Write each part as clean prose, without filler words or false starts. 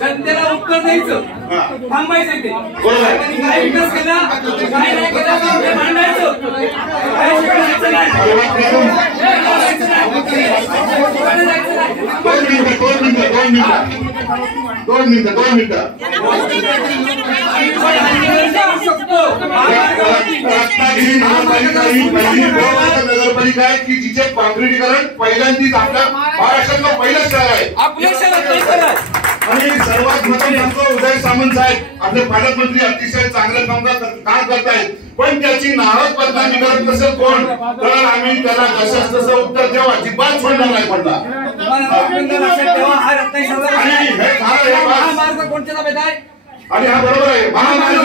जनतेला उत्तर द्यायचं, थांबायचं ते काय विकास केला काय नाही केला ते मांडायचं. दोन मिनिटं नगरपालिका आहे की जिचे काँक्रिटीकरण पहिल्यांदाच आपल्या महाराष्ट्रातलं पहिलंच शहर आहे आपल्या शहरात. आणि सर्वात महत्त्वाचं उदय सामंत साहेब आपले पालकमंत्री अतिशय चांगलं काम करतायत, पण त्याची नाराज बदनामी करत नसेल कोण तर आम्ही त्याला जसं तसं उत्तर देऊ, अजिबात सोडणार नाही. पडला महामार्ग कोणत्या ताब्यात आहे? आणि हा बरोबर आहे महामार्ग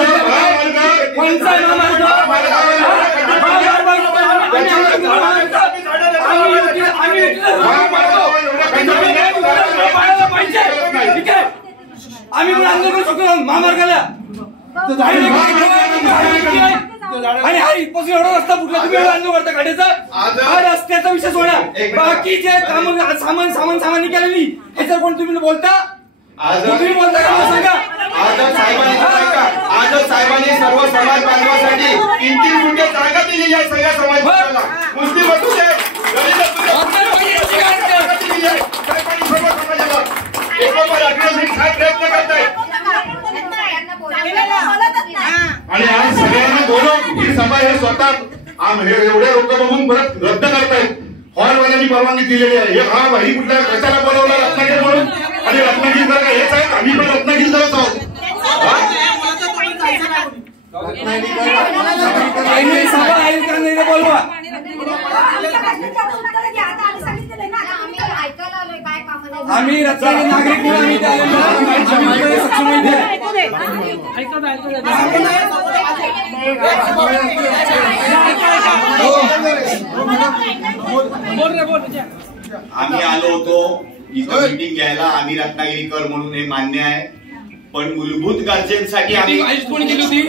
आम्ही पण आंदोलन शकतो महामार्गाला आणि हा इथपासून एवढा रस्ता फुटला, तुम्ही एवढं आंदोलन करता काढायचा. हा रस्त्याचा विषय सोडा, बाकी जे काम सामान्य केलेली ह्याच्यावर कोण तुम्ही बोलता? तुम्ही बोलता का सांगा. आजच साहेबांनी सर्व समाज बांधवासाठी 3-3 गुंठे जागा दिलेली आहे सगळ्या समाज बांधवाला. मुस्लिम असू दे, दलित असू दे, प्रयत्न करतायत. आणि आज सगळ्यांना बोलून ही सभा हे स्वतः एवढे लोक बघून परत रद्द करतायत. हॉलवाल्यांनी परवानगी दिलेली आहे. हा भाई कुठल्या कशाला बोलवला रत्नागिरी म्हणून? आणि रत्नागिरी जर का हेच आहे, आम्ही पण रत्नागिरी जात आहोत. बोलवा आम्ही रत्नागिरी नागरिक म्हणून आम्ही आलो होतो इथं मीटिंग घ्यायला. आम्ही रत्नागिरीकर म्हणून हे मान्य आहे, पण मूलभूत गरजेसाठी आम्ही कोणी केली होती?